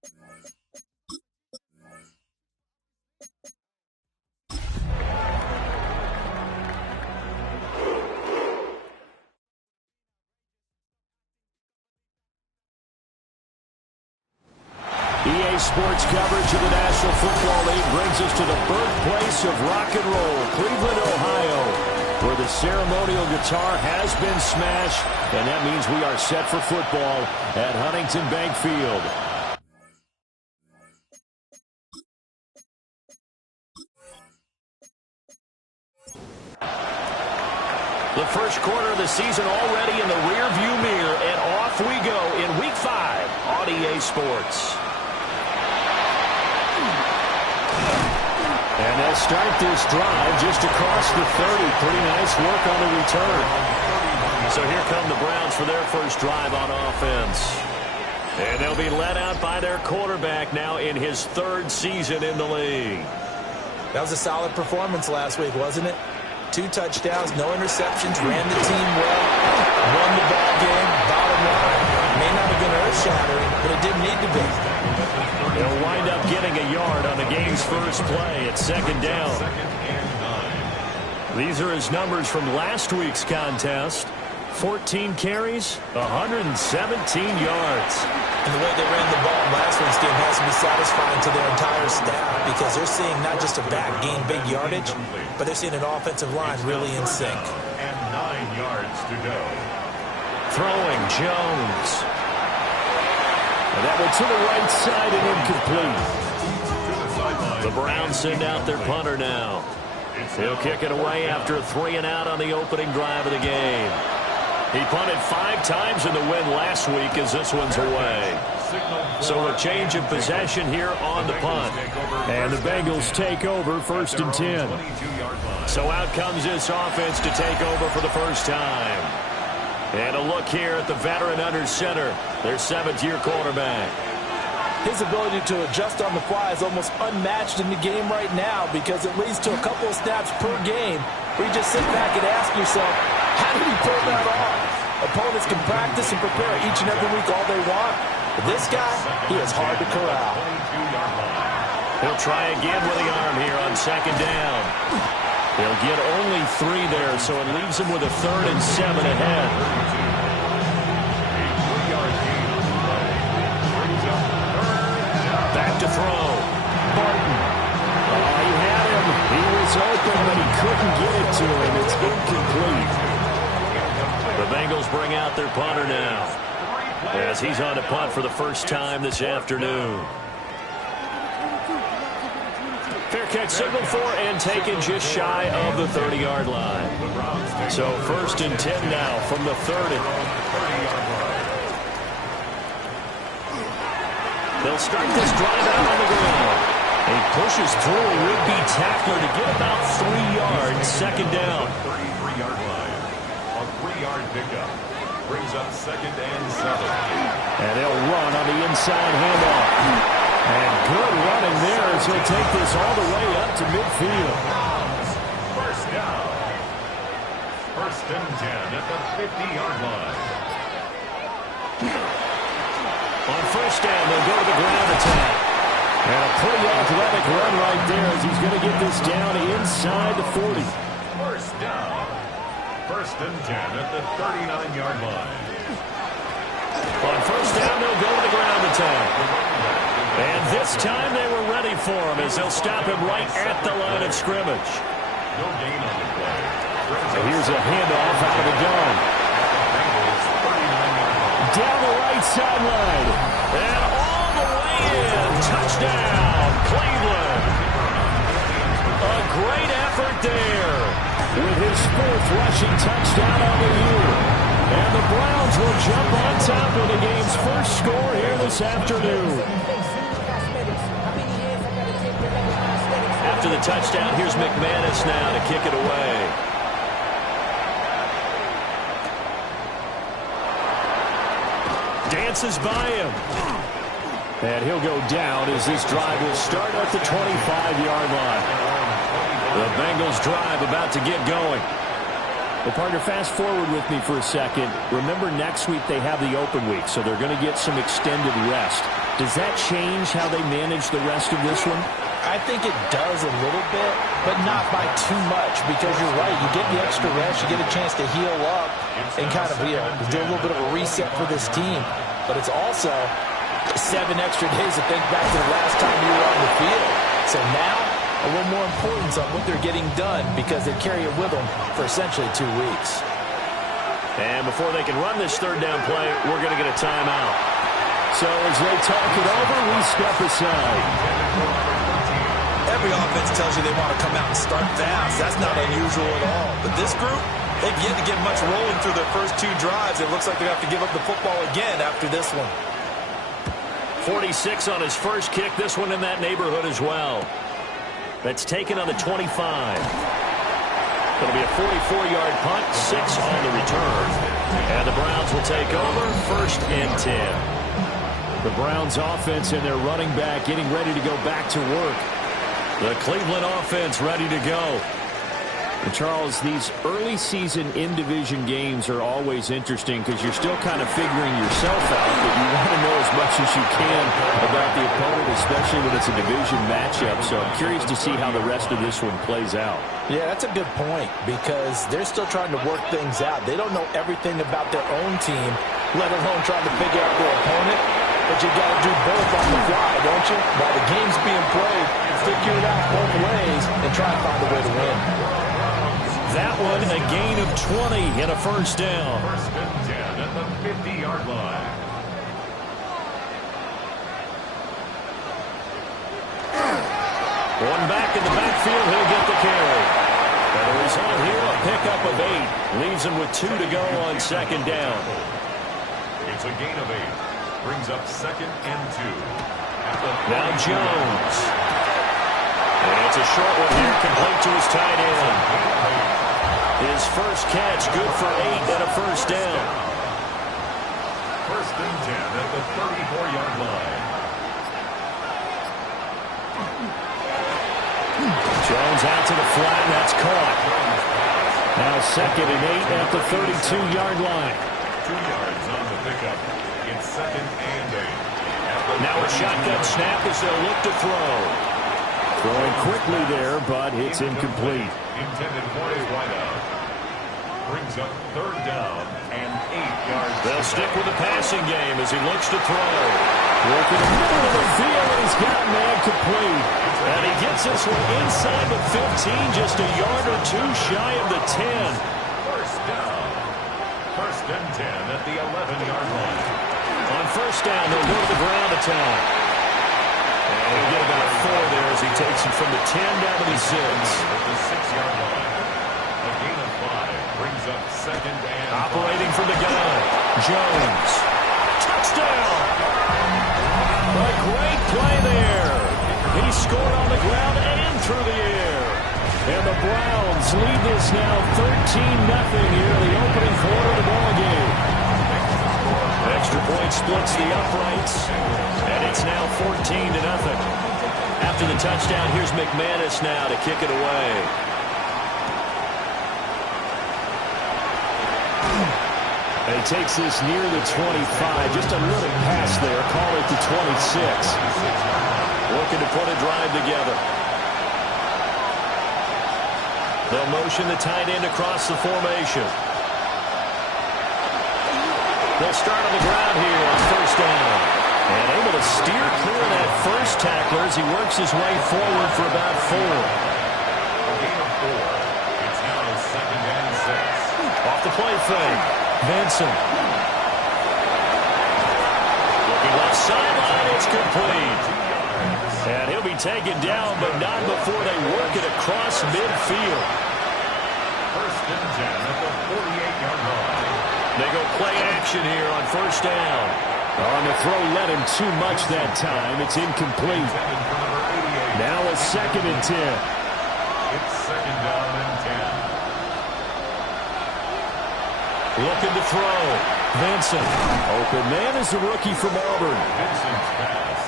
EA Sports coverage of the National Football League brings us to the birthplace of rock and roll, Cleveland, Ohio, where the ceremonial guitar has been smashed, and that means we are set for football at Huntington Bank Field. The first quarter of the season already in the rearview mirror, and off we go in Week 5 on EA Sports. And they'll start this drive just across the 30. Pretty nice work on the return. So here come the Browns for their first drive on offense. And they'll be led out by their quarterback now in his 3rd season in the league. That was a solid performance last week, wasn't it? 2 touchdowns, no interceptions, ran the team well, won the ball game. Bottom line, may not have been earth-shattering, but it didn't need to be. They'll wind up getting a yard on the game's first play at 2nd down. These are his numbers from last week's contest. 14 carries, 117 yards. And the way they ran the ball in last week's game has to be satisfying to their entire staff because they're seeing not just a back gain big yardage, but they're seeing an offensive line really in sync. And 9 yards to go. Throwing Jones. And that one to the right side and incomplete. The Browns send out their punter now. He'll kick it away after a 3-and-out on the opening drive of the game. He punted 5 times in the win last week as this one's away. So a change of possession here on the punt. And the Bengals take over 1st and 10. So out comes this offense to take over for the first time. And a look here at the veteran under center, their 7th-year quarterback. His ability to adjust on the fly is almost unmatched in the game right now because it leads to a couple of snaps per game where you just sit back and ask yourself, how did he pull that off? Opponents can practice and prepare each and every week all they want, but this guy, he is hard to corral. He'll try again with the arm here on 2nd down. They'll get only 3 there, so it leaves him with a 3rd and 7 ahead. Back to throw. Martin. Oh, he had him. He was open, but he couldn't get it to him. It's incomplete. The Bengals bring out their punter now, as he's on to punt for the first time this afternoon. Fair catch signaled for and taken just shy of the 30-yard line. So 1st and 10 now from the 30. They'll start this drive out on the ground. He pushes through a would-be tackler to get about 3 yards, 2nd down. 33-yard line. A 3-yard pickup. Brings up 2nd and 7. And they'll run on the inside handoff. And good running there as he'll take this all the way up to midfield. First down. 1st and 10 at the 50-yard line. On 1st down, they'll go to the ground attack. And a pretty athletic run right there as he's going to get this down inside the 40. First down. 1st and 10 at the 39-yard line. On 1st down, they'll go to the ground attack. And this time they were ready for him as they'll stop him right at the line of scrimmage. No gain on the play. So here's a handoff out of the gun. Down the right sideline. And all the way in. Touchdown, Cleveland. A great effort there with his 4th rushing touchdown on the year. And the Browns will jump on top of the game's first score here this afternoon. After the touchdown, here's McManus now to kick it away. Dances by him. And he'll go down as this drive will start at the 25-yard line. The Bengals drive about to get going. Well, partner, fast forward with me for a second. Remember, next week they have the open week, so they're going to get some extended rest. Does that change how they manage the rest of this one? I think it does a little bit, but not by too much, because you're right. You get the extra rest, you get a chance to heal up and kind of, do a little bit of a reset for this team. But it's also 7 extra days to think back to the last time you were on the field. So now, a little more importance on what they're getting done, because they carry it with them for essentially 2 weeks. And before they can run this third down play, we're going to get a timeout. So as they talk it over, we step aside. Every offense tells you they want to come out and start fast. That's not unusual at all. But this group, they've yet to get much rolling through their first 2 drives. It looks like they have to give up the football again after this one. 46 on his first kick. This one in that neighborhood as well. That's taken on the 25. It'll be a 44-yard punt, 6 on the return. And the Browns will take over, 1st and 10. The Browns offense and their running back getting ready to go back to work. The Cleveland offense ready to go. And Charles, these early season in-division games are always interesting because you're still kind of figuring yourself out, but you want to know as much as you can about the opponent, especially when it's a division matchup. So I'm curious to see how the rest of this one plays out. Yeah, that's a good point, because they're still trying to work things out. They don't know everything about their own team, let alone trying to figure out their opponent. But you got to do both on the fly, don't you? While the game's being played, figure it out both ways and try and find a way to win. That one, a gain of 20 and a 1st down. 1st and 10 at the 50-yard line. One back in the backfield, he'll get the carry. And the result here, a pickup of 8. Leaves him with 2 to go on 2nd down. It's a gain of 8. Brings up 2nd and 2. Now Jones. And it's a short one here, complete to his tight end. His first catch, good for 8 and a 1st down. 1st and 10 at the 34-yard line. Jones out to the flat, that's caught. Now 2nd and 8 at the 32-yard line. 2 yards on the pickup. It's 2nd and 8. Now a shotgun snap as they'll look to throw. Throwing quickly there, but it's incomplete. Intended for a wideout. Brings up 3rd down and 8 yards. They'll stick with the passing game as he looks to throw. Working in the middle of the field, and he's got man complete. And he gets this one inside the 15, just a yard or 2 shy of the 10. 1st down. 1st and 10 at the 11-yard line. On 1st down, they'll go to the ground attack. And he'll get about 4 there as he takes it from the 10 down to the 6. At the 6-yard line. A gain of 5 brings up 2nd and 5. Operating from the gun, Jones. Touchdown! A great play there. He scored on the ground and through the air. And the Browns lead this now 13-0 here in the opening quarter of the ballgame. Extra point splits the uprights, and it's now 14-0. After the touchdown, here's McManus now to kick it away. And he takes this near the 25. Just a little pass there. Call it the 26. Looking to put a drive together. They'll motion the tight end across the formation. They'll start on the ground here on 1st down. And able to steer clear of that first tackler as he works his way forward for about 4. A gain of 4. It's now 2nd and 6. Off the play fake. Benson. Looking left sideline, it's complete. And he'll be taken down, but not before they work it across midfield. 1st and 10 at the 48-yard line. They go play action here on 1st down. On the throw, let him too much that time. It's incomplete. Now a 2nd and 10. It's 2nd down and 10. Looking to throw. Vincent. Open man is the rookie from Auburn. Vincent's pass.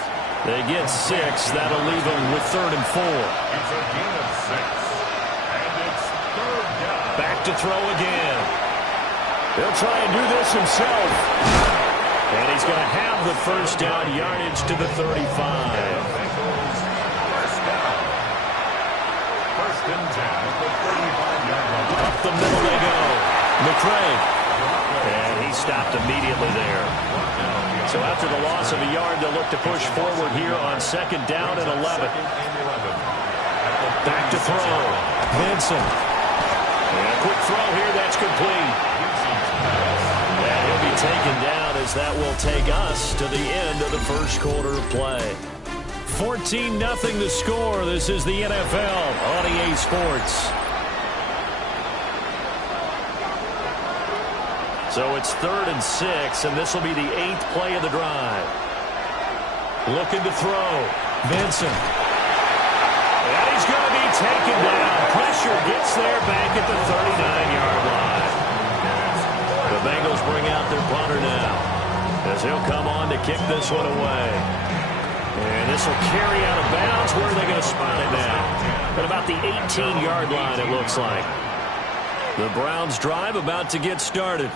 They get 6. That'll leave them with 3rd and 4. It's a gain of 6. And it's 3rd down. Back back to throw again. He'll try and do this himself. And he's going to have the first down, yardage to the 35. First and 10 at the 35-yard line. Up the middle they go. McCray. And he stopped immediately there. So after the loss of a yard, they'll look to push forward here on second down and 11. Back to throw. Vincent. And a quick throw here. That's complete. And he'll be taken down as that will take us to the end of the first quarter of play. 14-0 the score. This is the NFL on EA Sports. So it's 3rd and 6, and this will be the 8th play of the drive. Looking to throw. Vincent. And he's going to be taken down. Pressure gets there back at the 39-yard line. The Bengals bring out their punter now as he'll come on to kick this one away. And this will carry out of bounds. Where are they going to spot it now? At about the 18-yard line, it looks like. The Browns drive about to get started.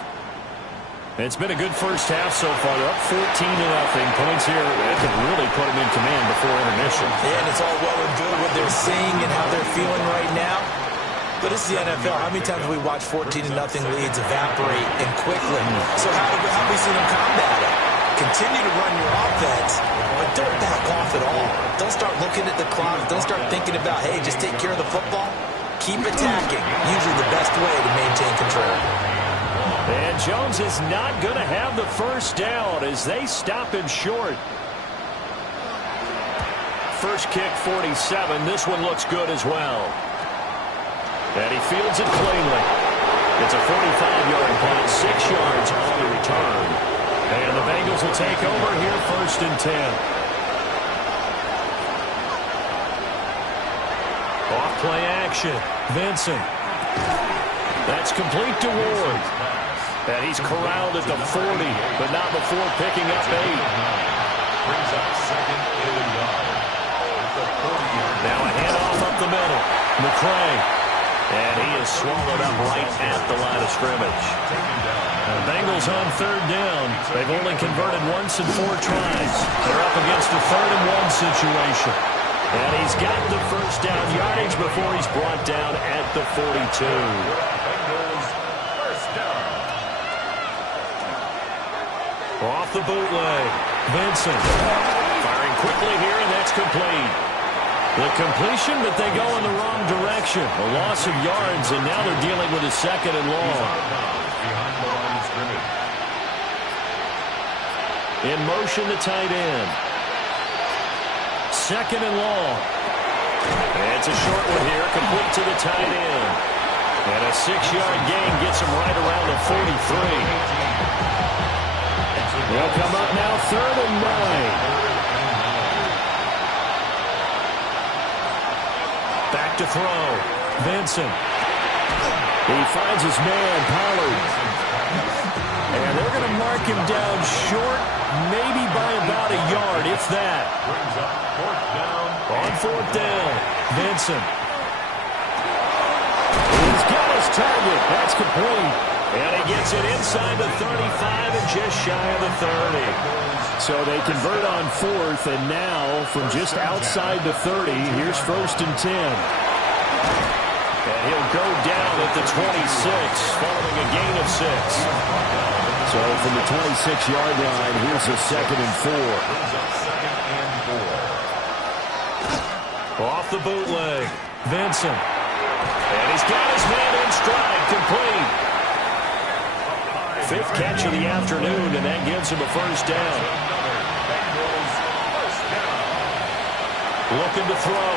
It's been a good first half so far. They're up 14-0. Points here that could really put them in command before intermission. Yeah, and it's all well and good what they're seeing and how they're feeling right now. But this is the NFL. How many times have we watched 14-0 leads evaporate and quickly? So how have we seen them combat it? Continue to run your offense, but don't back off at all. Don't start looking at the clock. Don't start thinking about, hey, just take care of the football. Keep attacking. Usually the best way to maintain control. And Jones is not going to have the first down as they stop him short. First kick, 47. This one looks good as well. And he fields it cleanly. It's a 45-yard punt, 6 yards on the return. And the Bengals will take over here, 1st and 10. Off play action. Vincent. That's complete to Ward. And he's corralled at the 40, but not before picking up 8. Brings up 2nd and 9 at the 40-yard line. Now a handoff up the middle. McCray. And he is swallowed up right at the line of scrimmage. The Bengals on 3rd down. They've only converted once in 4 tries. They're up against a 3rd and 1 situation. And he's got the first down yardage before he's brought down at the 42. Bengals first down. Off the bootleg. Vincent. Firing quickly here, and that's complete. The completion, but they go in the wrong direction. A loss of yards, and now they're dealing with a 2nd and long. Behind the line of scrimmage. In motion, the tight end. 2nd and long. And it's a short one here, complete to the tight end. And a 6-yard gain gets him right around the 43. They'll come up now 3rd and 9. Back to throw. Vincent. He finds his man, Pollard. And they're going to mark him down short, maybe by about a yard, if that. Brings up 4th down. On 4th down, Vincent. He's got his target. That's complete. And he gets it inside the 35 and just shy of the 30. So they convert on 4th, and now from just outside the 30, here's 1st and 10. And he'll go down at the 26 following a gain of 6. So from the 26-yard line, here's a 2nd and 4. Off the bootleg, Vincent. And he's got his man in stride, complete. 5th catch of the afternoon, and that gives him a first down. Looking to throw.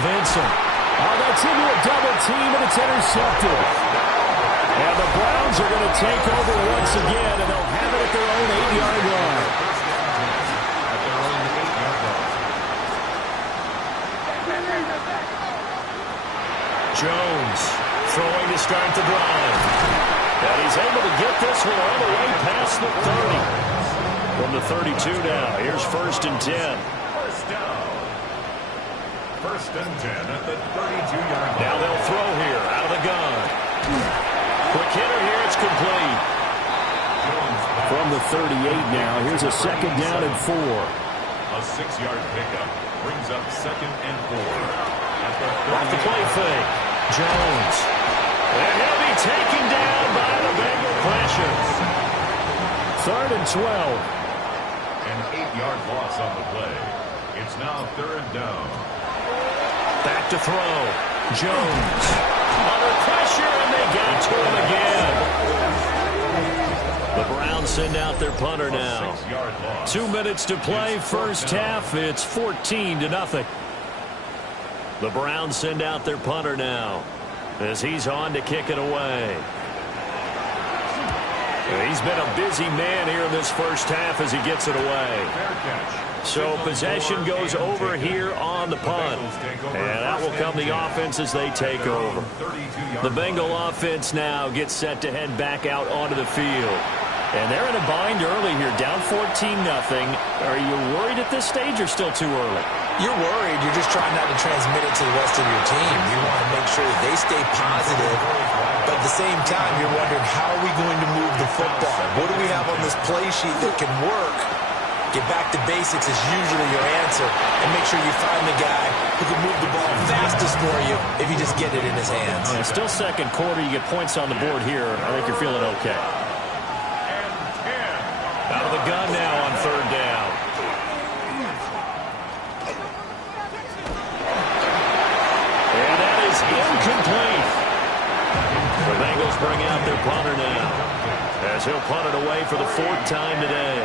Vincent. Oh, that's into a double team, and it's intercepted. And the Browns are going to take over once again, and they'll have it at their own 8-yard line. Jones throwing to start the drive. And he's able to get this one all the way past the 30. From the 32 now, here's 1st and 10. First down. 1st and 10 at the 32-yard line. Now they'll throw here out of the gun. Quick hitter here. It's complete. From the 38 now, here's a 2nd down and 4. A 6-yard pickup brings up 2nd and 4. Off the play fake. Jones. And he'll be taken down by the Bengal pressure. 3rd and 12. An 8-yard loss on the play. It's now 3rd down. Back to throw. Jones. Under pressure, and they got to him again. The Browns send out their punter now. 2 minutes to play, first half. It's 14-0. The Browns send out their punter now as he's on to kick it away. He's been a busy man here in this first half as he gets it away. So possession goes over here on the punt. And out will come the offense as they take over. The Bengal offense now gets set to head back out onto the field. And they're in a bind early here, down 14-0. Are you worried at this stage or still too early? You're worried. You're just trying not to transmit it to the rest of your team. You want to make sure that they stay positive. But at the same time, you're wondering, how are we going to move the football? What do we have on this play sheet that can work? Get back to basics is usually your answer. And make sure you find the guy who can move the ball fastest for you if you just get it in his hands. Yeah, still second quarter. You get points on the board here. I think you're feeling okay. Out of the gun now on 3rd down. And that is incomplete. The Bengals bring out their punter now as he'll punt it away for the 4th time today.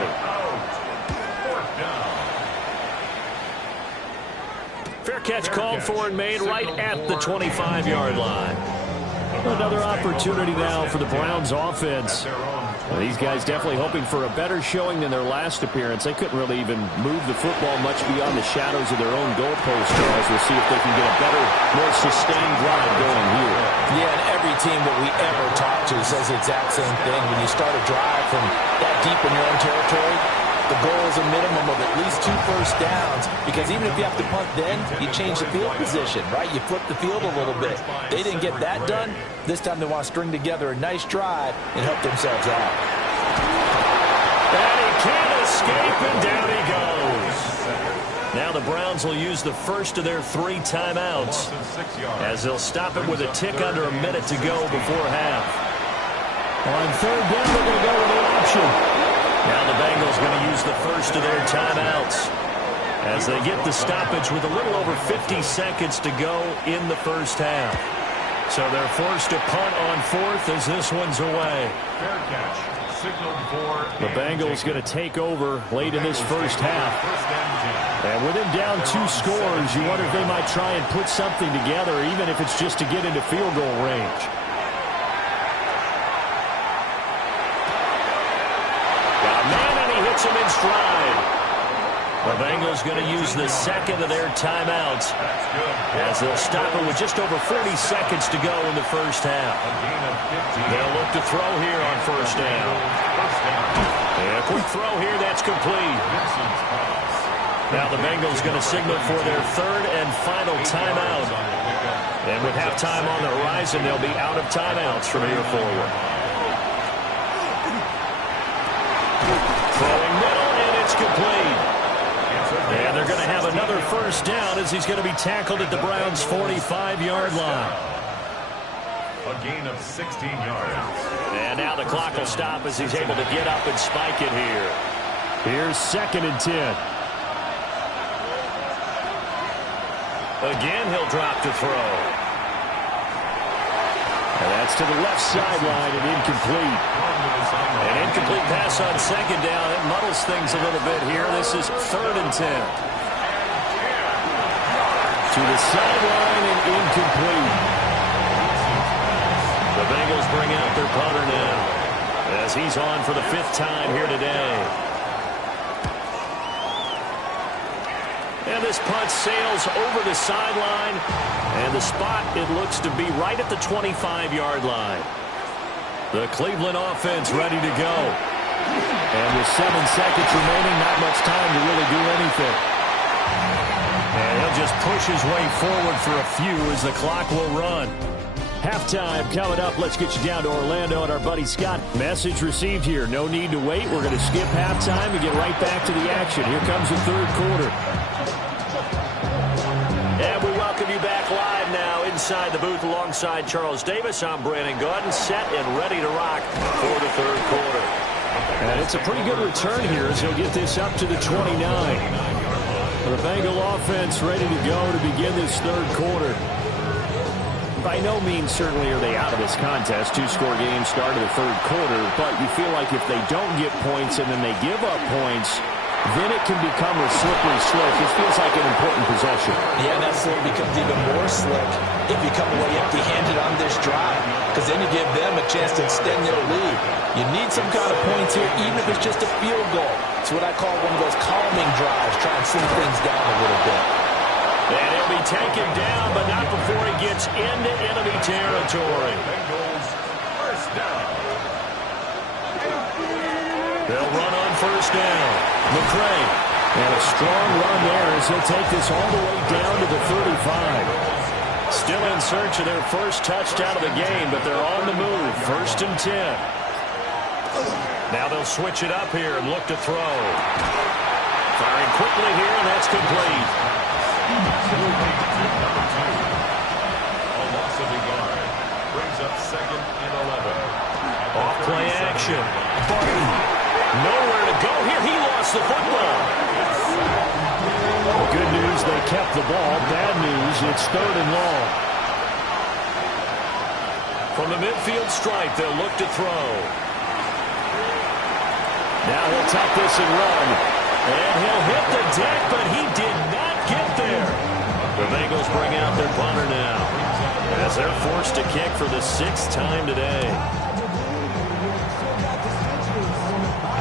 Fair catch called for and made right at the 25-yard line. Another opportunity now for the Browns offense. These guys definitely hoping for a better showing than their last appearance. They couldn't really even move the football much beyond the shadows of their own goalpost, Charles. We'll see if they can get a better, more sustained drive going here. Yeah, and every team that we ever talk to says the exact same thing. When you start a drive from that deep in your own territory, the goal is a minimum of at least 2 first downs, because even if you have to punt then, you change the field position, right? You flip the field a little bit. They didn't get that done. This time they want to string together a nice drive and help themselves out. And he can't escape, and down he goes. Now the Browns will use the first of their 3 timeouts as they'll stop it with a tick under a minute to go before half. On 3rd down, they're going to go with the option. Now the Bengals going to use the first of their timeouts as they get the stoppage with a little over 50 seconds to go in the first half. So they're forced to punt on 4th as this one's away. Fair catch. Signaled for. The Bengals going to take over late in this first half. And with them down 2 scores, you wonder if they might try and put something together, even if it's just to get into field goal range. Hits him in stride. The Bengals going to use the second of their timeouts as they'll stop it with just over 40 seconds to go in the first half. They'll look to throw here on 1st down. And a quick throw here, that's complete. Now the Bengals going to signal for their 3rd and final timeout. And with halftime on the horizon, they'll be out of timeouts from here forward. Throwing middle, and it's complete. And they're going to have another first down as he's going to be tackled at the Browns' 45-yard line. A gain of 16 yards. And now the clock will stop as he's able to get up and spike it here. Here's 2nd and 10. Again, he'll drop to throw. And that's to the left sideline and incomplete. An incomplete pass on 2nd down. It muddles things a little bit here. This is 3rd and 10. To the sideline and incomplete. The Bengals bring out their punter now as he's on for the 5th time here today. And this punt sails over the sideline. And the spot, it looks to be right at the 25-yard line. The Cleveland offense ready to go. And with 7 seconds remaining, not much time to really do anything. And he'll just push his way forward for a few as the clock will run. Halftime coming up. Let's get you down to Orlando and our buddy Scott. Message received here. No need to wait. We're going to skip halftime and get right back to the action. Here comes the third quarter. And we welcome you back live now inside the booth alongside Charles Davis. I'm Brandon Gaudin, set and ready to rock for the third quarter. And it's a pretty good return here as he'll get this up to the 29. The Bengal offense ready to go to begin this third quarter. By no means certainly are they out of this contest. Two-score game start of the third quarter, but you feel like if they don't get points and then they give up points, then it can become a slippery slope. This feels like an important possession. Yeah, that slope becomes even more slick if you come away empty-handed on this drive, because then you give them a chance to extend their lead. You need some kind of points here, even if it's just a field goal. It's what I call one of those calming drives, try and slow things down a little bit. And he'll be taken down, but not before he gets into enemy territory. Bengals, first down. They'll run on first down. McCray. And a strong run there as he'll take this all the way down to the 35. Still in search of their first touchdown of the game, but they're on the move. First and 10. Now they'll switch it up here and look to throw. Firing quickly here, and that's complete. A loss of a yard. Brings up second and 11. Off play action. Barton. Nowhere to go here. He lost the football. Good news, they kept the ball. Bad news, it's third and long. From the midfield stripe, they'll look to throw. Now he'll take this and run. And he'll hit the deck, but he did not get there. The Bengals bring out their punter now, as they're forced to kick for the 6th time today.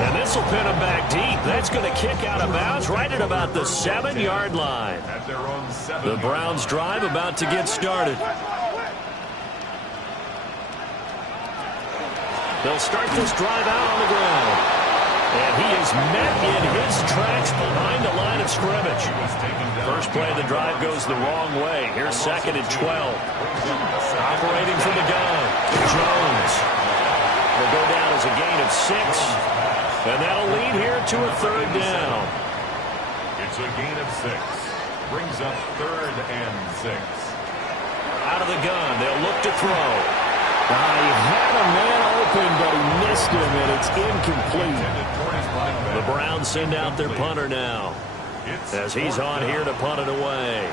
And this will pin him back deep. That's going to kick out of bounds right at about the 7-yard line. At their own 7. The Browns drive about to get started. They'll start this drive out on the ground. And he is met in his tracks behind the line of scrimmage. First play of the drive goes the wrong way. Here's second and 12. Operating from the gun, Jones. Will go down as a gain of 6. And that'll lead here to a third down. It's a gain of 6. Brings up third and 6. Out of the gun, they'll look to throw. He had a man open, but he missed him, and it's incomplete. The Browns send out their punter now, as he's on here to punt it away.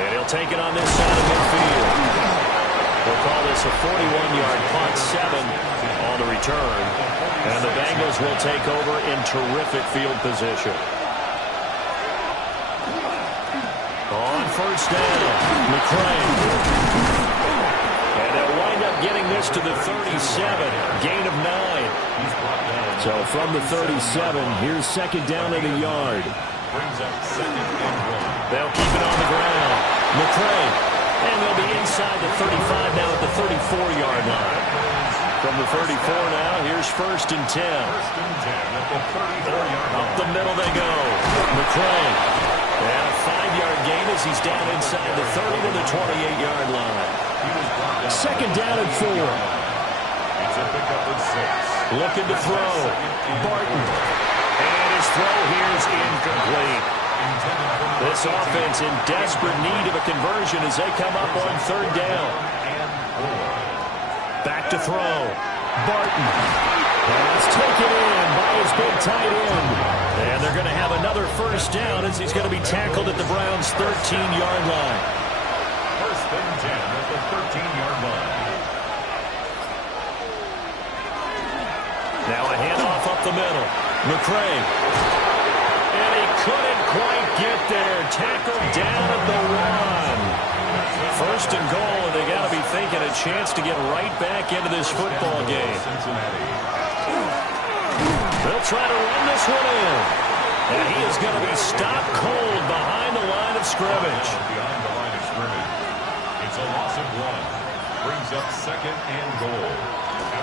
And he'll take it on this side of midfield. We'll call this a 41-yard punt, 7 on the return. And the Bengals will take over in terrific field position. On first down, McCray. And they'll wind up getting this to the 37, gain of 9. So from the 37, here's second down at a yard. Brings up second and 1. They'll keep it on the ground. McCray. And they'll be inside the 35 now at the 34-yard line. From the 34 now, here's first and 10. First and 10 at the 34-yard line. Up the middle they go. McCray. And a 5-yard gain as he's down inside the 30 to the 28-yard line. Second down and 4. It's a pickup of 6. Looking to throw. Barton. And his throw here is incomplete. This offense in desperate need of a conversion as they come up on third down. Back to throw. Barton. Pass taken in by his big tight end. And they're going to have another first down as he's going to be tackled at the Browns' 13-yard line. First and 10 at the 13-yard line. Now a handoff up the middle. McCray. And he couldn't quite get there. Tackled down at the 1. First and goal, and they got to be thinking a chance to get right back into this football game. They'll try to run this one in. And he is going to be stopped cold behind the line of scrimmage. Behind the line of scrimmage. It's a loss of 1. Brings up second and goal.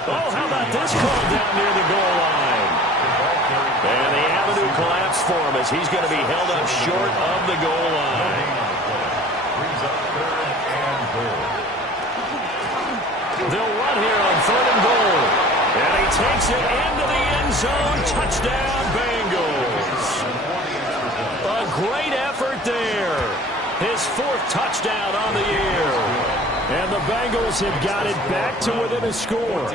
Oh, how about this call down near the goal line? And the avenue collapse for him as he's going to be held up short of the goal line. Brings up third and goal. They'll run here on third and goal. And he takes it into the end zone. Touchdown, Bengals. A great effort there. His fourth touchdown on the year. And the Bengals have got it back to within a score.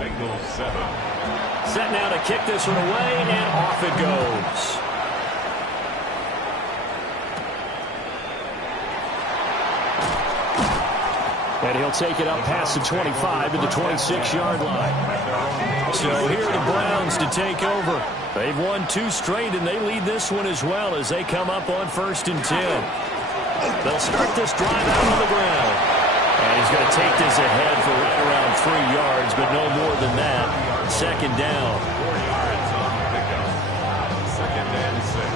Bengals 7. Set now to kick this one away, and off it goes. And he'll take it up past the 25 to the 26-yard line. So here are the Browns to take over. They've won 2 straight, and they lead this one as well as they come up on 1st and 10. They'll start this drive out on the ground. And he's going to take this ahead for right around 3 yards, but no more than that. 2nd down. 4 yards on the pickup. 2nd and 6.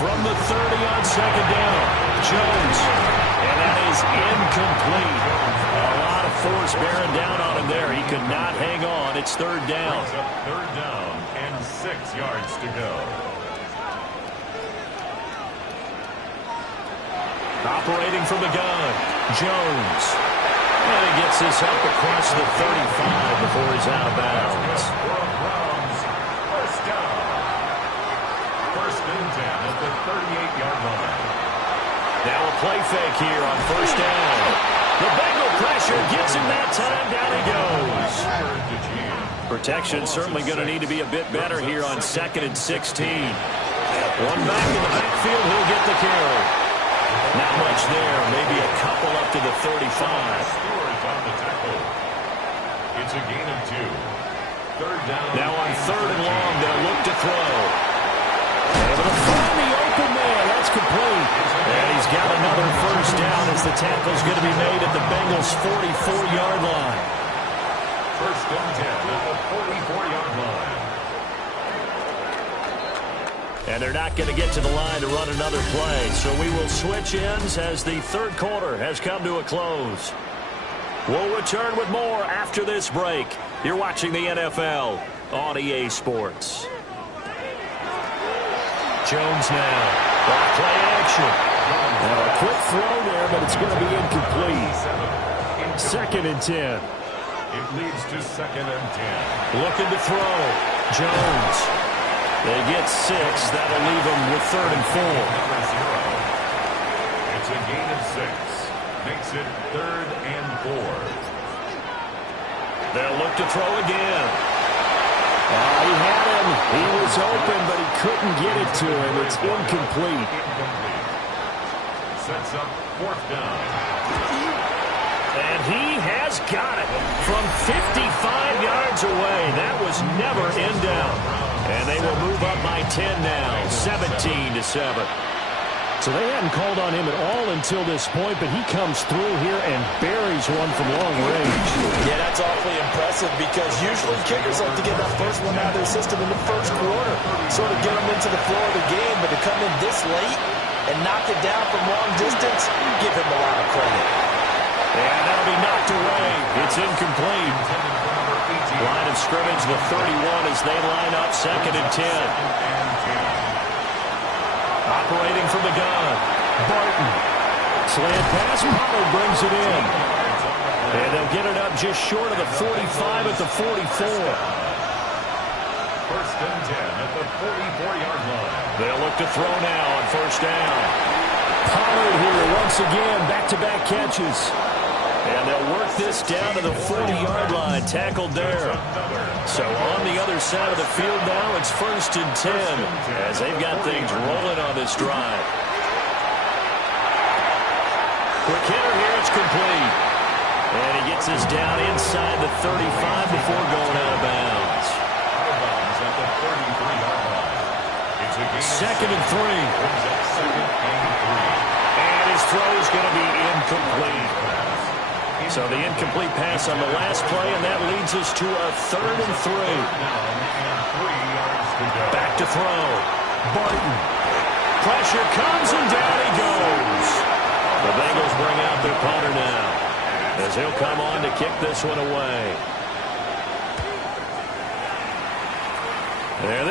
From the 30 on 2nd down, Jones. And that is incomplete. A lot of force bearing down on him there. He could not hang on. It's 3rd down. Brings up 3rd down and 6 yards to go. Operating from the gun, Jones. And he gets this up across the 35 before he's out of bounds. Browns, 1st down. 1st and 10 at the 38-yard line. Now a play fake here on 1st down. The Bengal pressure gets him that time. Down he goes. Protection certainly going to need to be a bit better here on 2nd and 16. One back in the backfield, he'll get the carry. Not much there, maybe a couple up to the 35. On the tackle. It's a gain of 2. 3rd down. Now on 3rd and long, they'll look to throw. Able to find the open man. That's complete. And he's got another 1st down as the tackle's going to be made at the Bengals' 44-yard line. 1st and 10 at the 44-yard line. And they're not going to get to the line to run another play. So we will switch ends as the 3rd quarter has come to a close. We'll return with more after this break. You're watching the NFL on EA Sports. Jones now. Play action. Now a quick throw there, but it's going to be incomplete. 2nd and 10. It leads to 2nd and 10. Looking to throw. Jones. They get 6. That'll leave them with 3rd and 4. Number 0. It's a gain of 6. Makes it 3rd and 4. They'll look to throw again. He had him. He was open, but he couldn't get it to him. It's incomplete. Incomplete. Sets up 4th down. And he has got it from 55 yards away. That was never in doubt. And they will move up by 10 now, 17-7. So they hadn't called on him at all until this point, but he comes through here and buries one from long range. Yeah, that's awfully impressive because usually kickers like to get that first one out of their system in the 1st quarter, sort of get them into the flow of the game, but to come in this late and knock it down from long distance, give him a lot of credit. And that'll be knocked away. It's incomplete. Line of scrimmage, the 31 as they line up 2nd and 10. Operating from the gun, Barton. Slant pass, Pollard brings it in. And they'll get it up just short of the 45 at the 44. 1st and 10 at the 44-yard line. They'll look to throw now on 1st down. Pollard here once again, back-to-back catches. And they'll work this down to the 40-yard line, tackled there. So on the other side of the field now, it's 1st and 10 as they've got things rolling on this drive. Quick hitter here, it's complete. And he gets this down inside the 35 before going out of bounds. Out of bounds at the 33-yard line. It's a gain of 2nd and 3. Brings up 2nd and 3. And his throw is going to be incomplete. So the incomplete pass on the last play, and that leads us to a 3rd and 3. Back to throw. Barton. Pressure comes, and down he goes. The Bengals bring out their punter now as he'll come on to kick this one away.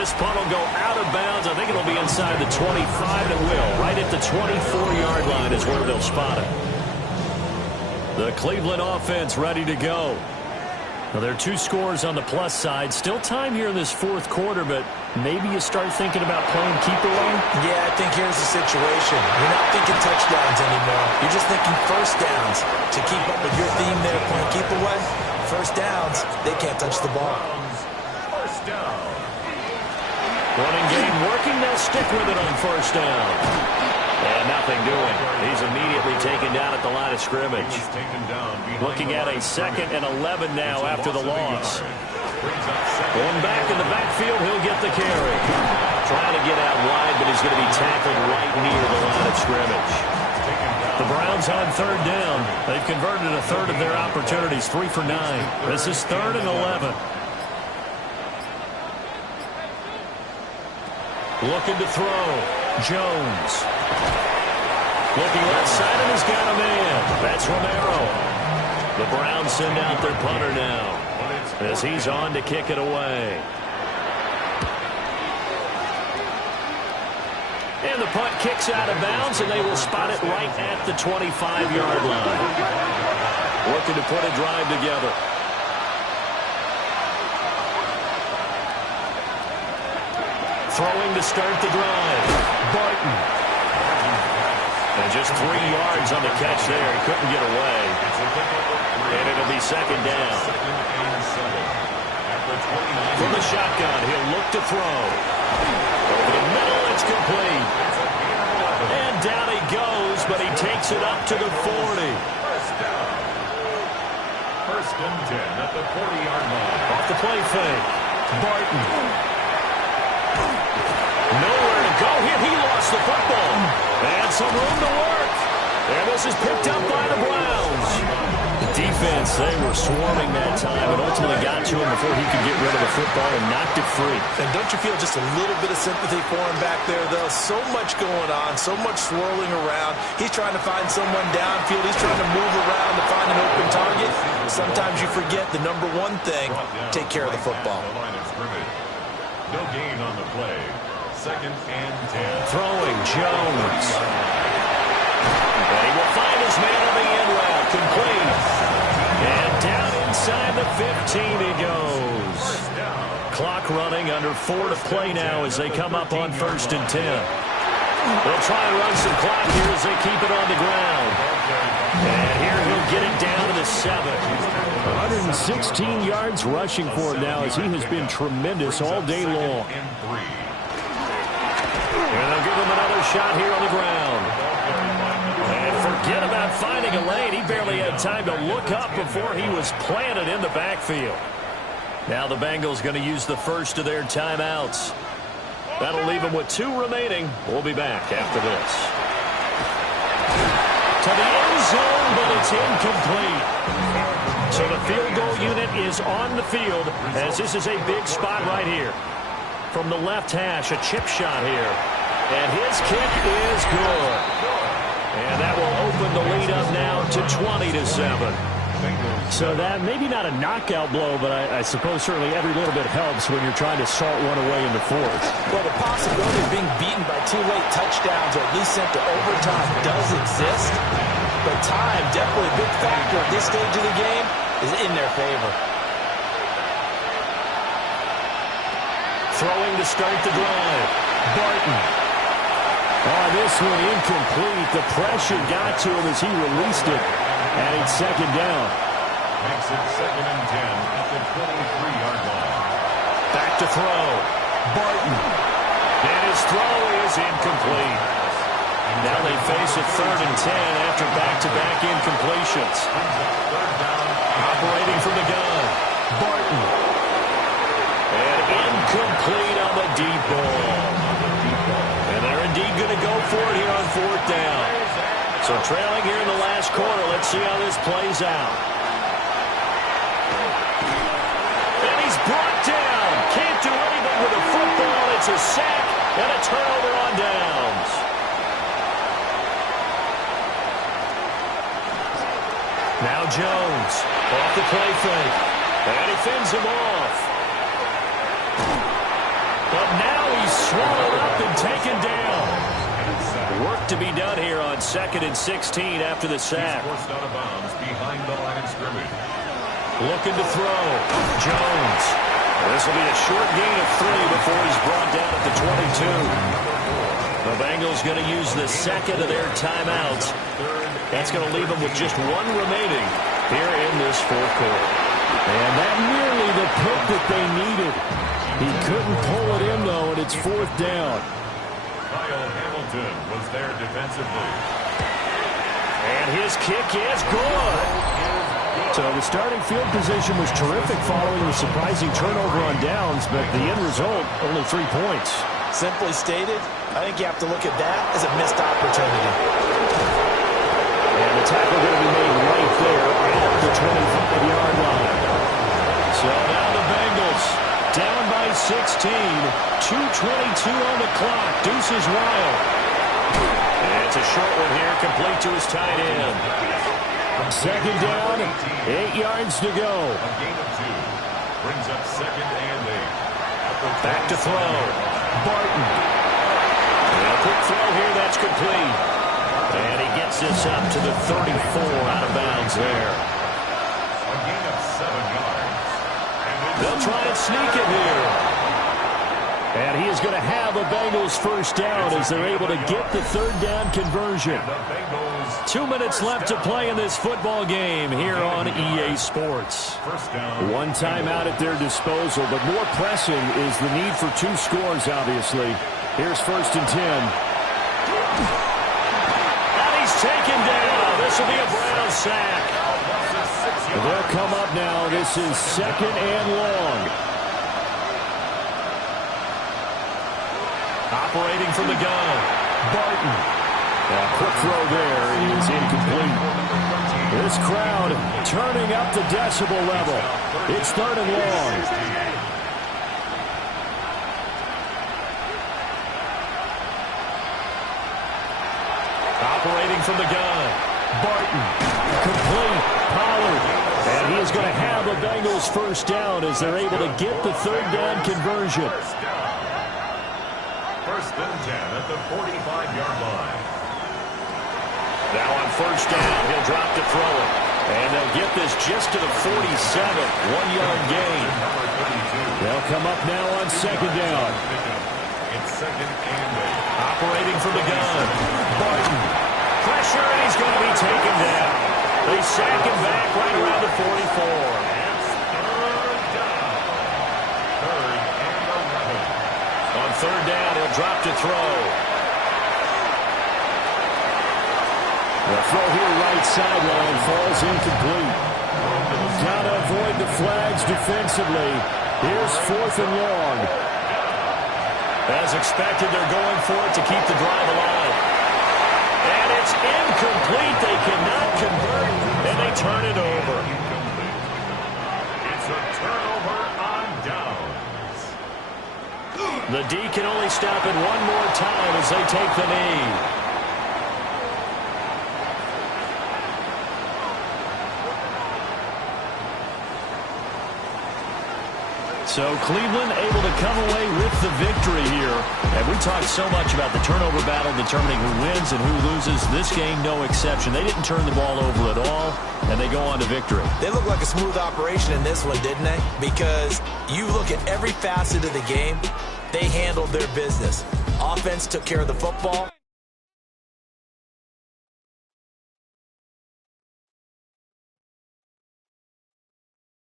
this punt will go out of bounds. I think it'll be inside the 25, and it will. Right at the 24-yard line is where they'll spot it. The Cleveland offense ready to go. Well, there are 2 scores on the plus side. Still time here in this fourth quarter, but maybe you start thinking about playing keep away? Yeah, I think here's the situation. You're not thinking touchdowns anymore. You're just thinking first downs. To keep up with your theme there, playing keep away, first downs, they can't touch the ball. First down. Running game working. They'll stick with it on first down. And nothing doing. He's immediately taken down at the line of scrimmage. Looking at a 2nd and 11 now after the loss. Going back in the backfield, he'll get the carry. Trying to get out wide, but he's going to be tackled right near the line of scrimmage. The Browns on 3rd down. They've converted a third of their opportunities, 3 for 9. This is 3rd and 11. Looking to throw. Jones. Looking left side, and he's got a man. That's Romero. The Browns send out their punter now as he's on to kick it away. And the punt kicks out of bounds, and they will spot it right at the 25-yard line. Looking to put a drive together. Throwing to start the drive. Barton. And just 3 yards on the catch there. He couldn't get away. And it'll be 2nd down. From the shotgun, he'll look to throw. Over the middle, it's complete. And down he goes, but he takes it up to the 40. First and 10 at the 40-yard line. Off the play fake. Barton. Nowhere to go here. He lost the football. And some room to work. And this is picked up by the Browns. The defense, they were swarming that time and ultimately got to him before he could get rid of the football and knocked it free. And don't you feel just a little bit of sympathy for him back there, though? So much going on, so much swirling around. He's trying to find someone downfield. He's trying to move around to find an open target. Sometimes you forget the number one thing, take care of the football. No gain on the play. 2nd and 10. Throwing Jones. And he will find his man on the end route. Complete. And down inside the 15 he goes. Clock running, under 4 to play now as they come up on 1st and 10. They'll try and run some clock here as they keep it on the ground. And here he'll get it down to the 7. 116 yards rushing for him now as he has been tremendous all day long. And they'll give him another shot here on the ground. And forget about finding a lane. He barely had time to look up before he was planted in the backfield. Now the Bengals going to use the first of their timeouts. That'll leave them with 2 remaining. We'll be back after this. To the end zone, but it's incomplete. So the field goal unit is on the field as this is a big spot right here. From the left hash, a chip shot here. And his kick is good. And that will open the lead up now to 20-7. So that maybe not a knockout blow, but I suppose certainly every little bit helps when you're trying to salt one away in the fourth. Well, the possibility of being beaten by 2 late touchdowns or at least sent to overtime does exist. But time, definitely a big factor at this stage of the game, is in their favor. Throwing to start the drive. Barton. Oh, this one incomplete. The pressure got to him as he released it. And it's 2nd down. Makes it 2nd and 10 at the 23-yard line. Back to throw. Barton. And his throw is incomplete. Now they face a 3rd and 10 after back-to-back incompletions. Operating from the gun. Barton. And incomplete on the deep ball. And they're indeed going to go for it here on 4th down. So trailing here in the last quarter. Let's see how this plays out. And he's brought down. Can't do anything with the football. It's a sack and a turnover on downs. Now Jones off the play fake. And he fends him off. But swallowed up and taken down. Work to be done here on 2nd and 16 after the sack. Forced out of bounds behind the line of scrimmage. Looking to throw. Jones. This will be a short gain of 3 before he's brought down at the 22. The Bengals going to use the second of their timeouts. That's going to leave them with just 1 remaining here in this fourth quarter. And that nearly the pick that they needed. He couldn't pull it in, though, and it's 4th down. Kyle Hamilton was there defensively. And his kick is good. So the starting field position was terrific following the surprising turnover on downs, but the end result, only 3 points. Simply stated, I think you have to look at that as a missed opportunity. And the tackle going to be made right there at the 25-yard line. So now the Bengals down by 16. 2:22 on the clock. Deuce is wild. And it's a short one here, complete to his tight end. 2nd down, 8 yards to go. A gain of 2 brings up 2nd and 8. Back to throw. Barton. And a quick throw here, that's complete. And he gets this up to the 34 out of bounds there. A gain of 7 yards. They'll try and sneak it here. And he is going to have a Bengals first down as they're able to get the 3rd down conversion. The Bengals 2 minutes left to play in this football game here on EA Sports. first down. 1 timeout at their disposal, but more pressing is the need for 2 scores, obviously. Here's 1st and 10. And he's taken down. This will be a Brown sack. They'll come up now. This is 2nd and long. Operating from the gun. Barton. A quick throw there is incomplete. This crowd turning up the decibel level. It's 3rd and long. Operating from the gun. Barton. Complete. Pollard. And he is going to have a Bengals first down as they're able to get the 3rd down conversion. 1st and 10 at the 45-yard line. Now on 1st down, he'll drop to throw it. And they'll get this just to the 47. 1-yard gain. They'll come up now on 2nd down. It's 2nd and 8. Operating from the gun. Barton. Pressure, and he's going to be taken down. They sack him back right around the 44. It's 3rd down. 3rd and 11. On 3rd down, he'll drop to throw. The throw here right sideline falls incomplete. Got to avoid the flags defensively. Here's 4th and long. As expected, they're going for it to keep the drive alive. And it's incomplete. They cannot convert, and they turn it over. It's a turnover on downs. The D can only stop it one more time as they take the knee. So Cleveland able to come away with the victory here. And we talked so much about the turnover battle determining who wins and who loses. This game, no exception. They didn't turn the ball over at all, and they go on to victory. They look like a smooth operation in this one, didn't they? Because you look at every facet of the game, they handled their business. Offense took care of the football.